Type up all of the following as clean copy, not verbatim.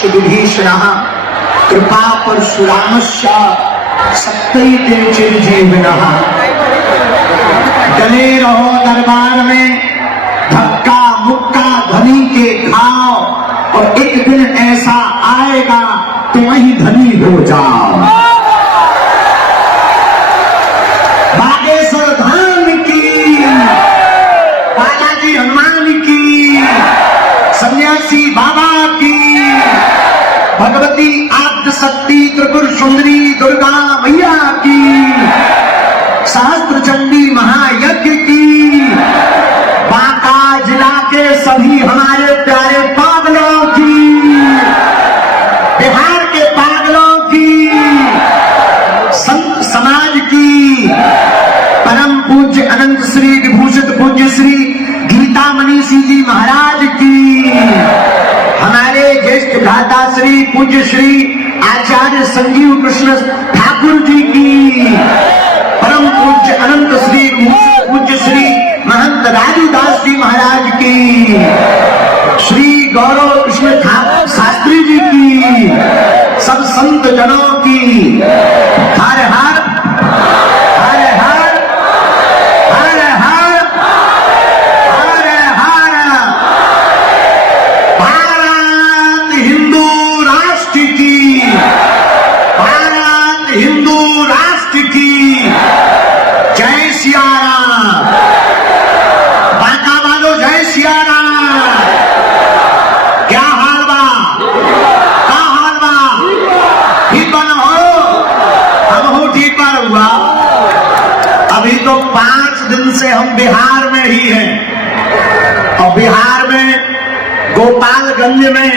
उवाच विभीषणः कृपा परशुरामस्य सप्तैते चिरजीविनः। डले रहो दरबार में, धक्का मुक्का धनी के खाओ, और एक दिन ऐसा आएगा तुम वही धनी हो जाओ। बागेश्वर धाम की, बालाजी हनुमान की, सन्यासी बाबा की, भगवती आद्य शक्ति त्रिपुर सुंदरी दुर्गा मैया की, सहस्त्र चंडी महायज्ञ की, बांका जिला के सभी हमारे प्यारे पागलों की, बिहार के पागलों की, संत समाज की, परम पूज्य अनंत श्री विभूषित पूज्य श्री गीता मनीषी जी महाराज की, हमारे ज्येष्ठ भ्राता श्री पूज्य श्री आचार्य संजीव कृष्ण ठाकुर जी की, परम पूज्य अनंत श्री पूज्य श्री महंत राजूदास जी महाराज की, श्री गौरव कृष्ण शास्त्री जी की, सब संत जनों की हर हर हर हर हर हर हर हर। भारत हिंदू राष्ट्र की, भारत हिंदू राष्ट्र की जय सिया राम। बांका वालों जय सिया राम। क्या हाल बा, क्या हाल बा, ठीक बन हो, हम हो ठीक पर हुआ। अभी तो 5 दिन से हम बिहार में ही हैं, और बिहार में गोपालगंज में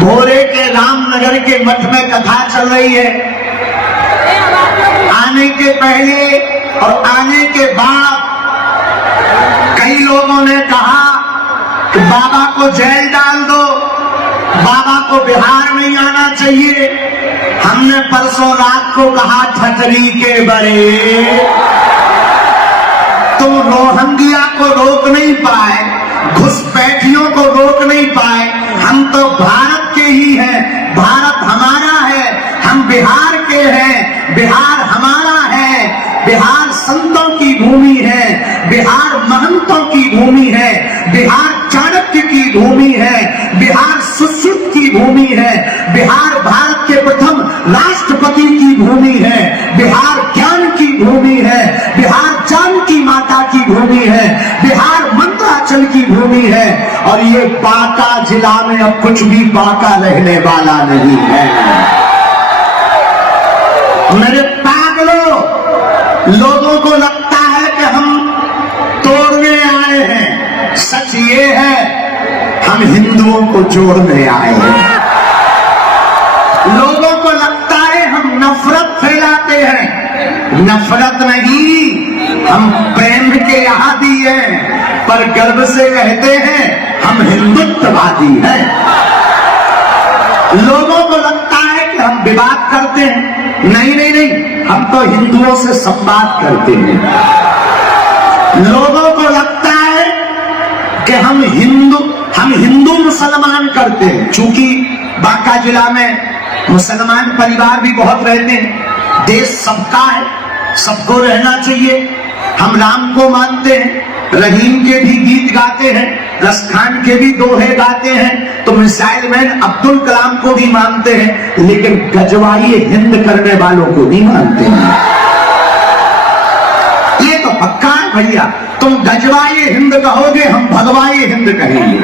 भोरे के रामनगर के मठ में कथा चल रही है। आने के पहले और आने के बाद कई लोगों ने कहा कि बाबा को जेल डाल दो, बाबा को बिहार नहीं आना चाहिए। हमने परसों रात को कहा ठटरी के बड़े, तुम रोहंगिया को रोक नहीं पाए, घुसपैठियों को रोक नहीं पाए। हम तो भारत के ही हैं, भारत हमारा है, हम बिहार के हैं, बिहार हमारा है, बिहार संतों की भूमि है, बिहार महंतों की भूमि है, बिहार चाणक्य की भूमि है, बिहार सुश्रुत की भूमि है, बिहार भारत के प्रथम राष्ट्रपति की भूमि है, बिहार ज्ञान की भूमि है, बिहार जानकी माता की भूमि है, बिहार मंत्राचल की भूमि है। और ये बांका जिला में अब कुछ भी बांका रहने वाला नहीं है। मेरे पागलों, लोगों को लगता है कि हम तोड़ने आए हैं, सच ये है हम हिंदुओं को जोड़ने आए हैं। लोगों को लगता है हम नफरत फैलाते हैं, नफरत नहीं, हम प्रेम के आदी हैं, पर गर्व से कहते हैं हम हिंदुत्ववादी हैं। लोगों को लगता है कि हम विवाद करते हैं, नहीं नहीं नहीं, हम तो हिंदुओं से संवाद करते हैं। लोगों को लगता है कि हम हिंदू मुसलमान करते हैं, चूंकि बांका जिला में मुसलमान परिवार भी बहुत रहते हैं। देश सबका है, सबको रहना चाहिए। हम राम को मानते हैं, रहीम के भी गीत गाते हैं, रसखान के भी दोहे गाते हैं, तो मिसाइल मैन अब्दुल कलाम को भी मानते हैं, लेकिन गजवाई हिंद करने वालों को नहीं मानते हैं। ये तो पक्का है भैया, तुम गजवाई हिंद कहोगे, हम भगवाई हिंद कहेंगे।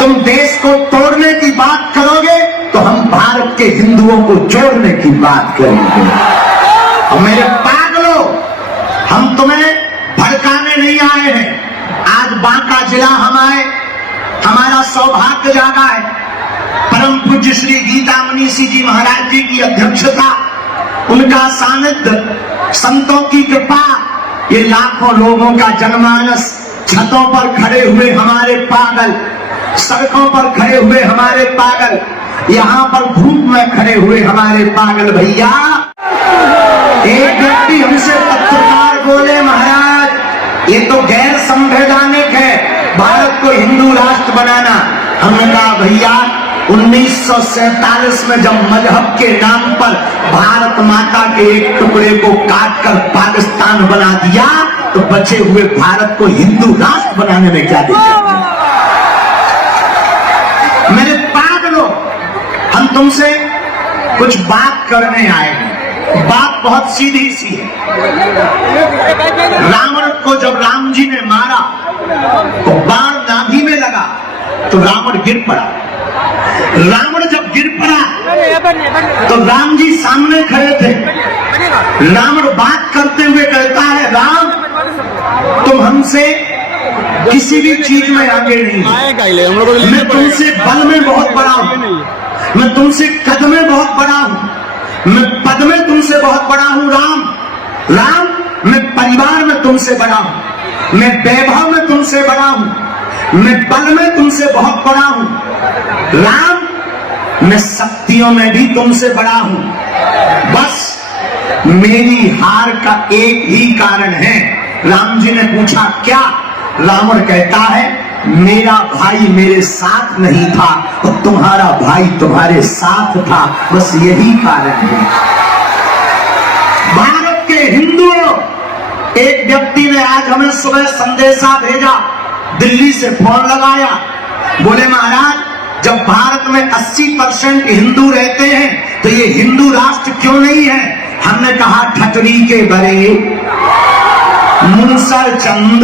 तुम देश को तोड़ने की बात करोगे तो हम भारत के हिंदुओं को जोड़ने की बात करेंगे। और मेरे पागलों, हम तुम्हें भड़काने नहीं आए हैं। आज बांका जिला हम आए, हमारा सौभाग्य जागा है। परम पूज्य श्री गीता मनीषी जी महाराज जी की अध्यक्षता, उनका सानिध्य, संतों की कृपा, ये लाखों लोगों का जनमानस, छतों पर खड़े हुए हमारे पागल, सड़कों पर खड़े हुए हमारे पागल, यहाँ पर धूप में खड़े हुए हमारे पागल भैया। एक व्यक्ति हमसे पत्रकार बोले, महाराज ये तो गैर संवैधानिक है भारत को हिंदू राष्ट्र बनाना। हमने कहा भैया 1947 में जब मजहब के नाम पर भारत माता के एक टुकड़े को काटकर पाकिस्तान बना दिया, तो बचे हुए भारत को हिंदू राष्ट्र बनाने में क्या दिक्कत है? मेरे पागलों, हम तुमसे कुछ बात करने आए हैं। बात बहुत सीधी सी है। रावण को जब राम जी ने मारा तो बाण नाभि में लगा तो रावण गिर पड़ा। रावण जब गिर पड़ा तो राम जी सामने खड़े थे। रावण बात करते हुए कहता है, राम तुम हमसे किसी भी चीज में आगे नहीं, मैं तुमसे बल में बहुत बड़ा हूं, मैं तुमसे कद में बहुत बड़ा हूं, मैं पद में तुमसे बहुत बड़ा हूं। राम राम मैं परिवार में तुमसे बड़ा हूं, मैं वैभव में तुमसे बड़ा हूं, मैं बल में तुमसे बहुत बड़ा हूं। राम मैं शक्तियों में भी तुमसे बड़ा हूं। बस मेरी हार का एक ही कारण है। राम जी ने पूछा क्या? रावण कहता है, मेरा भाई मेरे साथ नहीं था और तुम्हारा भाई तुम्हारे साथ था, बस यही कारण है। भारत के हिंदुओं, एक व्यक्ति ने आज हमें सुबह संदेशा भेजा, दिल्ली से फोन लगाया, बोले महाराज जब भारत में 80% हिंदू रहते हैं तो ये हिंदू राष्ट्र क्यों नहीं है? हमने कहा ठटरी के बड़े मुनसर चंद,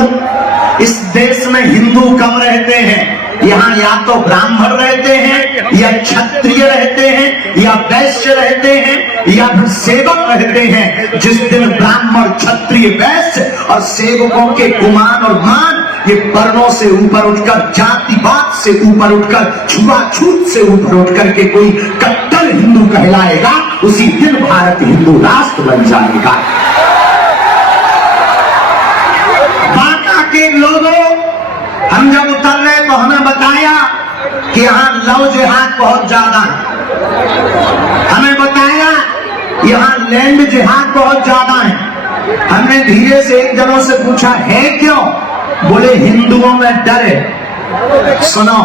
इस देश में हिंदू कम रहते हैं। यहाँ या तो ब्राह्मण रहते हैं, या क्षत्रिय रहते हैं, या वैश्य रहते हैं, या फिर सेवक रहते हैं। जिस दिन ब्राह्मण, क्षत्रिय, वैश्य और सेवकों के गुमान और मान ये वर्णों से ऊपर उठकर, जातिवाद से ऊपर उठकर, छुआछूत से ऊपर उठकर के कोई कट्टर हिंदू कहलाएगा, उसी दिन भारत हिंदू राष्ट्र बन जाएगा। के लोगों, हम जब उतर रहे तो हमें बताया कि यहाँ लव जिहाद बहुत ज्यादा है। हमें बताया यहाँ लैंड जिहाद बहुत ज्यादा है। हमने धीरे से एक जनों से पूछा है क्यों? बोले हिंदुओं में डर है। सुनो,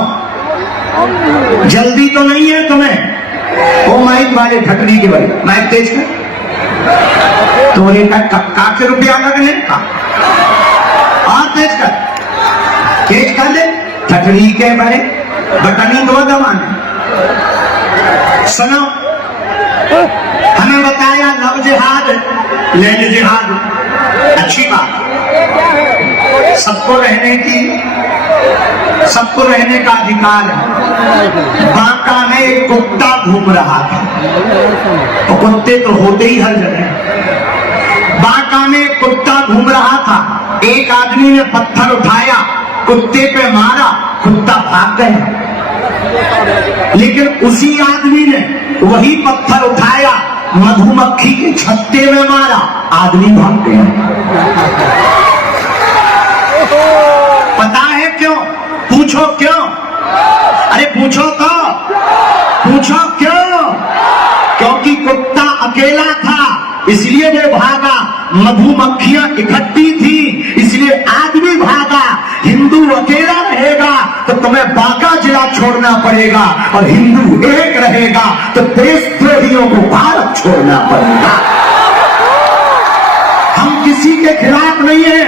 जल्दी तो नहीं है तुम्हें? ओ माइक वाले ठटरी के वाले माइक तेज कर, तो काफी रुपया लगने का और तेज कर दे। ठटरी के बड़े बटनी दो दबाने। सुनो, हमें बताया लव जिहाद, लैंड जिहाद अच्छी बात, सबको रहने का अधिकार है। बांका में एक कुत्ता घूम रहा था, तो कुत्ते तो होते ही हर जगह। बांका में एक कुत्ता घूम रहा था, एक आदमी ने पत्थर उठाया, कुत्ते पे मारा, कुत्ता भाग गया। लेकिन उसी आदमी ने वही पत्थर उठाया, मधुमक्खी के छत्ते में मारा, आदमी भाग गया। पता है क्यों? पूछो क्यों? अरे पूछो तो, पूछो क्यों? क्योंकि कुत्ता अकेला था इसलिए वो भागा, मधुमक्खियां इकट्ठी थी इसलिए आदमी भागा। हिंदू अकेला रहेगा तो तुम्हें बांका जिला छोड़ना पड़ेगा, और हिंदू एक रहेगा तो देशद्रोहियों को भारत छोड़ना पड़ेगा। हम किसी के खिलाफ नहीं है,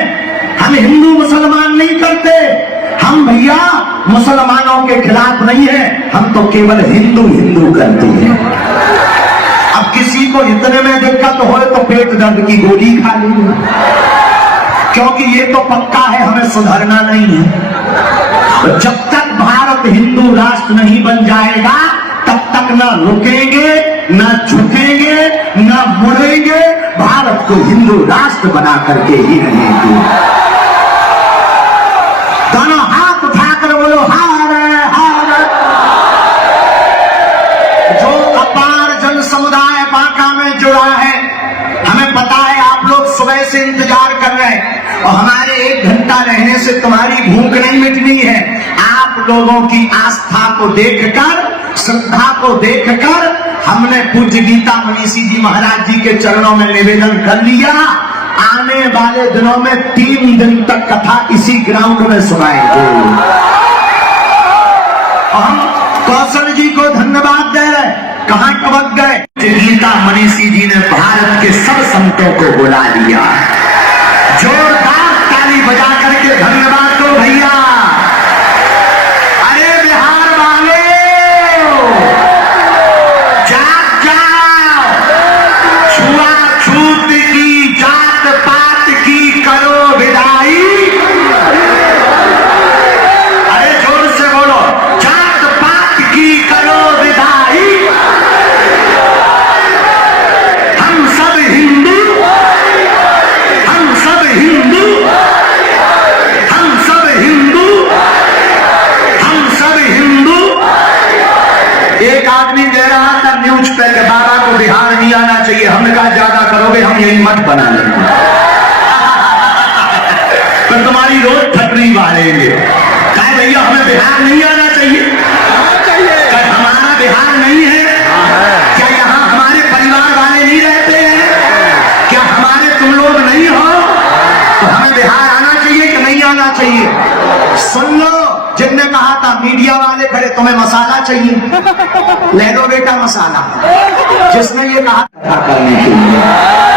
हम हिंदू मुसलमान नहीं करते, हम भैया मुसलमानों के खिलाफ नहीं है, हम तो केवल हिंदू हिंदू करते हैं। अब किसी को इतने में दिक्कत हो तो पेट दर्द की गोली खा लीजिए, क्योंकि ये तो पक्का है हमें सुधरना नहीं है। जब तक भारत हिंदू राष्ट्र नहीं बन जाएगा तब तक ना रुकेंगे, ना झुकेंगे, ना मुड़ेंगे, भारत को हिंदू राष्ट्र बना करके ही रहेंगे। दोनों हाथ उठाकर बोलो हार हार। जो अपार जन समुदाय बांका में जुड़ा है, हमें पता है आप लोग सुबह से इंतजार कर रहे हैं, और हमारे 1 घंटा रहने से तुम्हारी भूख नहीं मिटनी है। आप लोगों की आस्था को देखकर, श्रद्धा को देखकर हमने पूज्य गीता मनीषी जी महाराज जी के चरणों में निवेदन कर लिया। आने वाले दिनों में 3 दिन तक कथा इसी ग्राउंड में सुनाएंगे। और हम कौशल जी को धन्यवाद दे रहे, कहां टपक गए। गीता मनीषी जी ने भारत के सब संतों को बुला लिया। जोरदार ताली बजा करके धन्यवाद दो भैया। अरे बिहार वाले जाग जाओ, छुआछूत की जात पात की करो विदाई। अरे जोर से बोलो, जात पात की करो विदाई। हम सब हिंदू, हम सब हिंदू, हम सब हिंदू, हम सब हिंदू। एक आदमी दे रहा था न्यूज पे कि बाबा को बिहार नहीं आना चाहिए। हमने कहा ज्यादा करोगे हम यही मत बना लेंगे पर तुम्हारी रोज फटरी मारेंगे। कहा भैया हमें बिहार नहीं आना चाहिए, क्या हमारा बिहार नहीं है? क्या यहाँ हमारे परिवार वाले नहीं रहते हैं? क्या हमारे तुम लोग नहीं हो? तो हमें बिहार आना चाहिए कि नहीं आना चाहिए? सुन लो, जिनने कहा था मीडिया वाले खड़े, तुम्हें मसाला चाहिए, ले लो बेटा मसाला। जिसने ये कहा था करने के लिए